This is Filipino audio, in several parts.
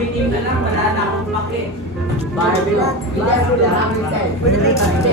Barbie team na lang, wala na akong pake. Barbie lang. Barbie lang. Pwede tayo kasi.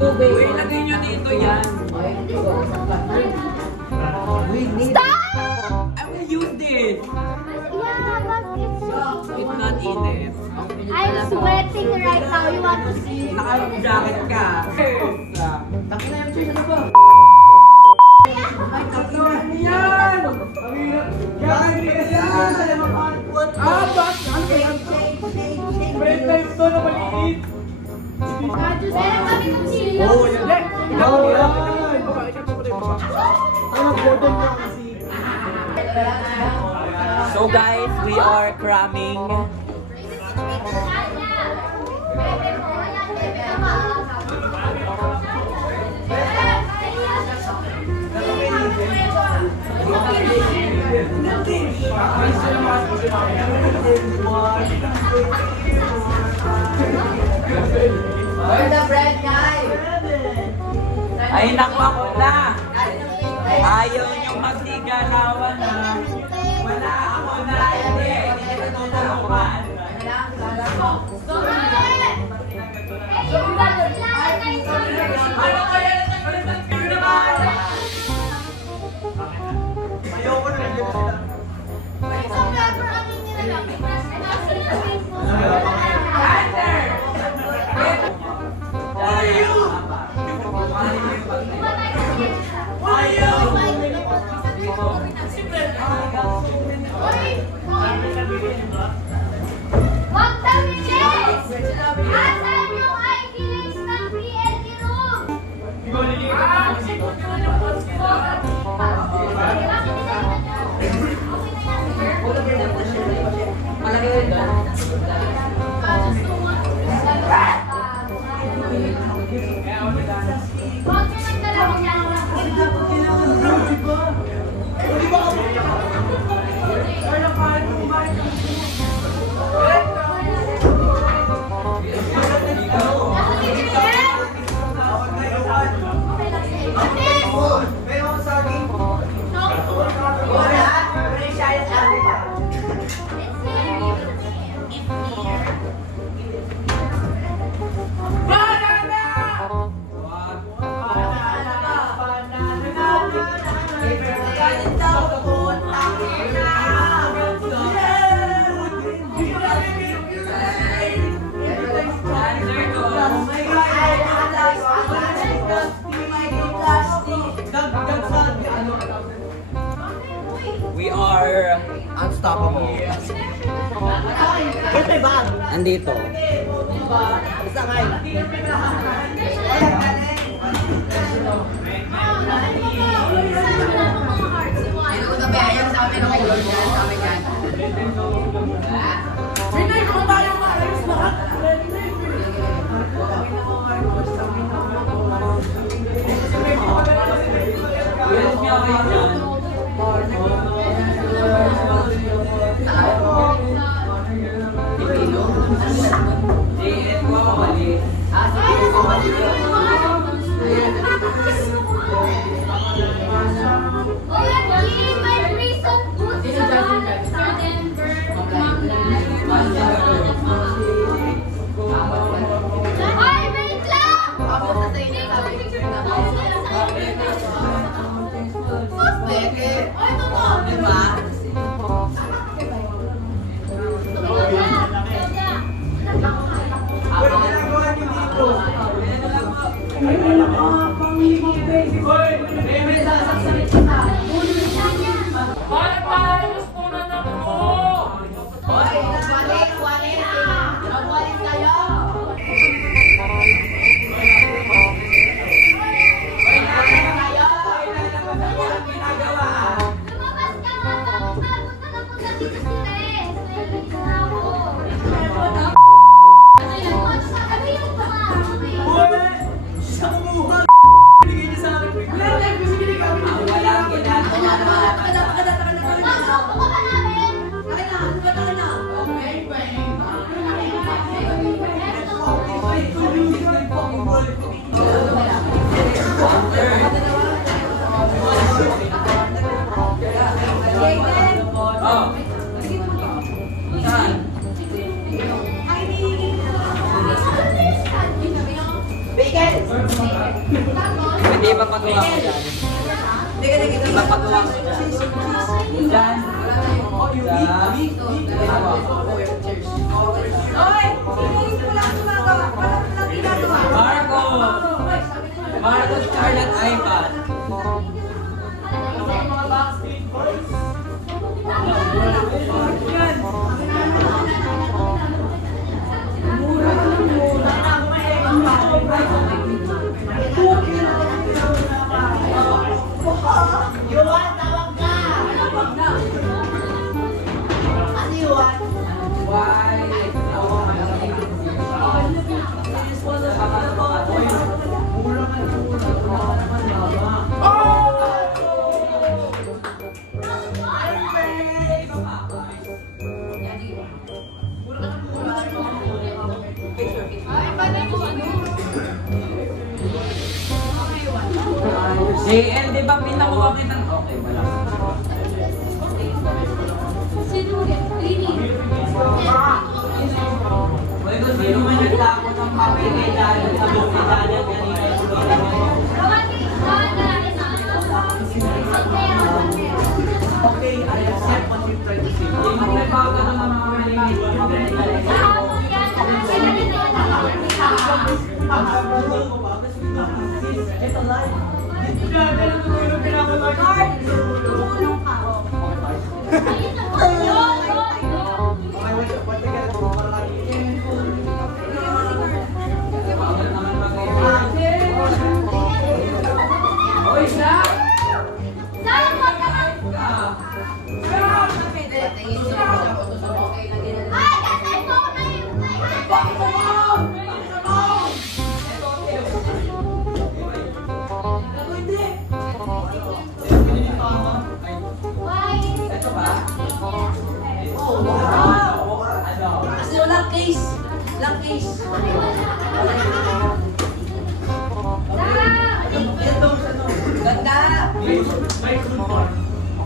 Tubig. Uy, lagay nyo dito yan. Stop! I will use this. Yeah, but It's not eating. I'm sweating right now. You want to see? Naka-jacket ka. Taki na yung cheese na ba? Yan! Bread knife to na maliit. Meron kami ng chili. Oh, yan. So guys, we are cramming. Where's the bread guy? Ay, naku ako na. Ayaw niyong magsiganawan na. Wala ako na. Hindi kita tutulungan. Ano kaya ayoko na rin sila. Hunter! Why you? Why Wag tamilis! Asan yung ID list ng PLD room? Malaki rin doon. Wag nyo ng dalawang yan. We are Unstoppable. Ito ba? andito. Isa kayo. Ano na ba? Ayaw sa amin ng Lord yan. Sa amin yan. Pinay ko tayo maayos lahat. Yes, niya kayo dyan. JN ko, mali. OMG, may free soap boots sa Denver. Ay, wait lang! Tapos na sa inyo sabi ko. Pwede. Ay, totoo. Diba? Lumabas ka nga, tapos tapos na lang pagdating sa stress. Ano yung mga Walang ginagawa. Pasok ko ba namin? Oh. Papagawa ko dyan. Papagawa ko dyan. Dyan. Marco! Marco Scarlett iPad. JL, di ba pinakuha kita? Okay, wala. Uy, kung sino man nagtapon ng papel kay Daniel, sa buong kay Daniel, kanina. Okay, I accept what you try to say. Yung nagbago ng mga malinis. It's alive. Uy, siya! Ito ba? Ano? Kasi walang case. Walang case. Ganda! My good one.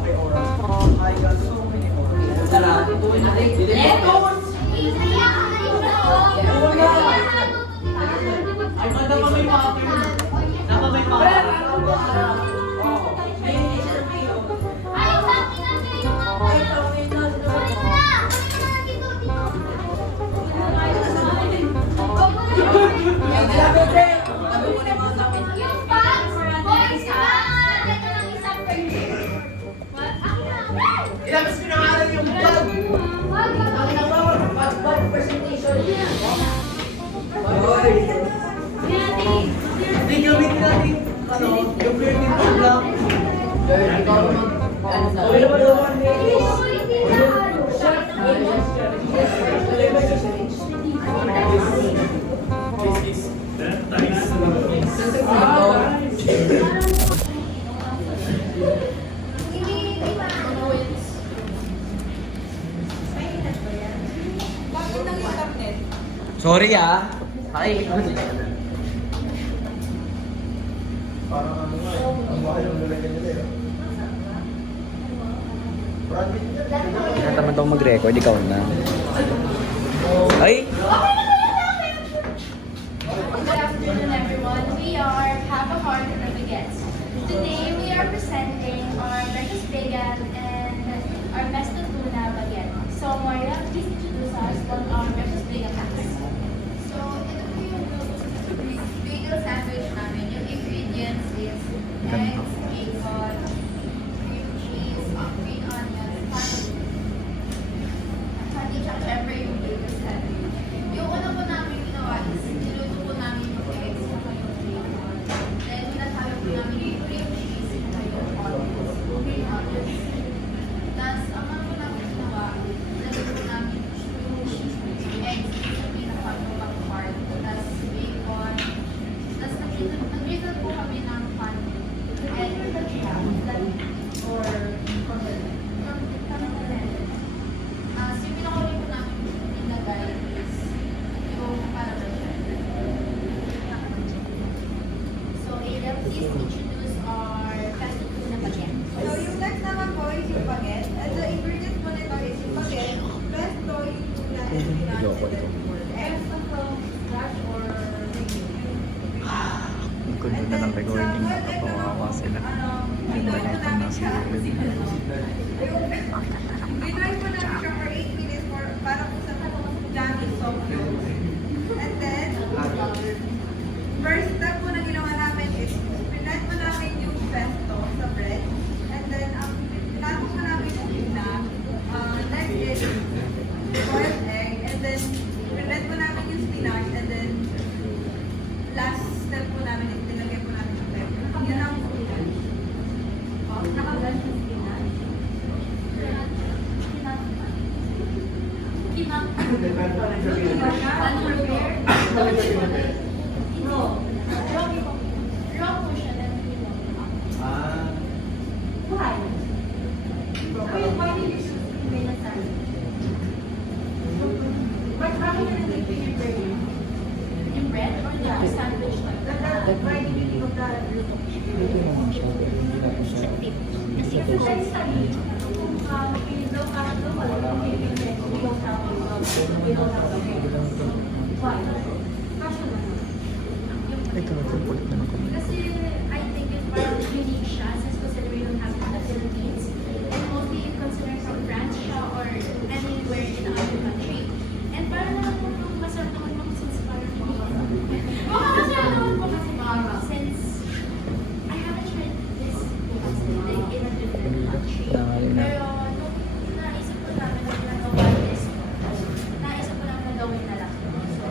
Okay, oral. I got so many oral. Sarap. Letos! Ay, manda pa may papi. Napa may papi. Ilabas pinangalan yung bag. Bad presentation. Hindi gawin natin, ano, yung pwedeng program. Okay naman naman. Sorry ah. Ay, Parang ano nga eh, ang mahal yung lalagyan nila eh. Kaya naman itong mag-record, ikaw na. Ay! Good afternoon, everyone. We are Half a Heart and the Baguettes. Today, we are presenting our breakfast vegan and our best of tuna baguette. So, Moira, please introduce us on our breakfast vegan hacks. So, ito po yung bagel sandwich namin. Yung ingredients is eggs, bacon, cream cheese, green onions, honey, tsaka syempre yung bagel sandwich. Yung una po namin ginawa is niluto po namin yung eggs tsaka yung bacon. Then, hinasalo po namin yung cream cheese tsaka yung onions, green onions. Tapos, ang mga po namin ginawa, nilagay po namin yung eggs sa pinaka-upang part. Tapos, bacon. Tapos, nag-drizzle po kami ng pan. And, or so, yung pinakuli po namin nilagay is yung parmesan. So, Ariel, please introduce our pesto tuna baguette. So, yung next naman po is yung baguette. And the ingredients po nito is yung baguette, pesto, yung tuna, and spinach, and then eggs, scratch, or Ang ganda na ng recording na kapawa ko. Binoy po namin siya. Binoy po namin siya for 8 minutes para po sa jamming song. And then, first step po na ginawa namin is, pinet po namin yung pesto sa bread. And then, pinato po namin yung gina. Next is, boiled egg. And then, pinet po namin yung spinach. And then, last step po namin is, nilagay po namin yung pepper. Yun ang Nakablend yung spinach. Kimang. Ano prepare? Raw. Raw po siya. Then kimang. Why? Why did you choose to make a sandwich? But how are you going to make your bread? In bread or the sandwich? Why did you think of that? Kasi I think it's parang unique siya since considering we don't have it in the Philippines and mostly considering from France siya or anywhere in other country. And parang naman po masarap naman po since parang masarap naman po kasi since I haven't tried this like in a different country. Pero nung naisip ko namin na ginagawa is naisip ko namin na gawin na lang. So,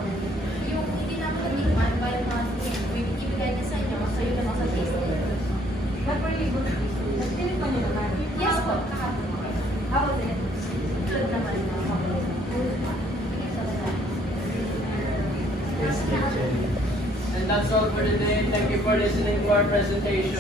yung hindi namin natikman, why not ibigay niya sa inyo, so yun naman sa taste niyo. But were you able to taste it? Nag-tinig pa niyo naman? Yes po, kahapon. How was it? Good naman. And that's all for today. Thank you for listening to our presentation.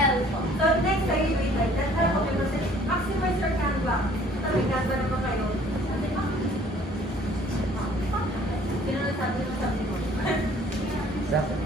L po. So next time you wait like that, okay, kasi maximize your Canva. Sabi Canva naman kayo. Yun ang sabi mo. Sakto.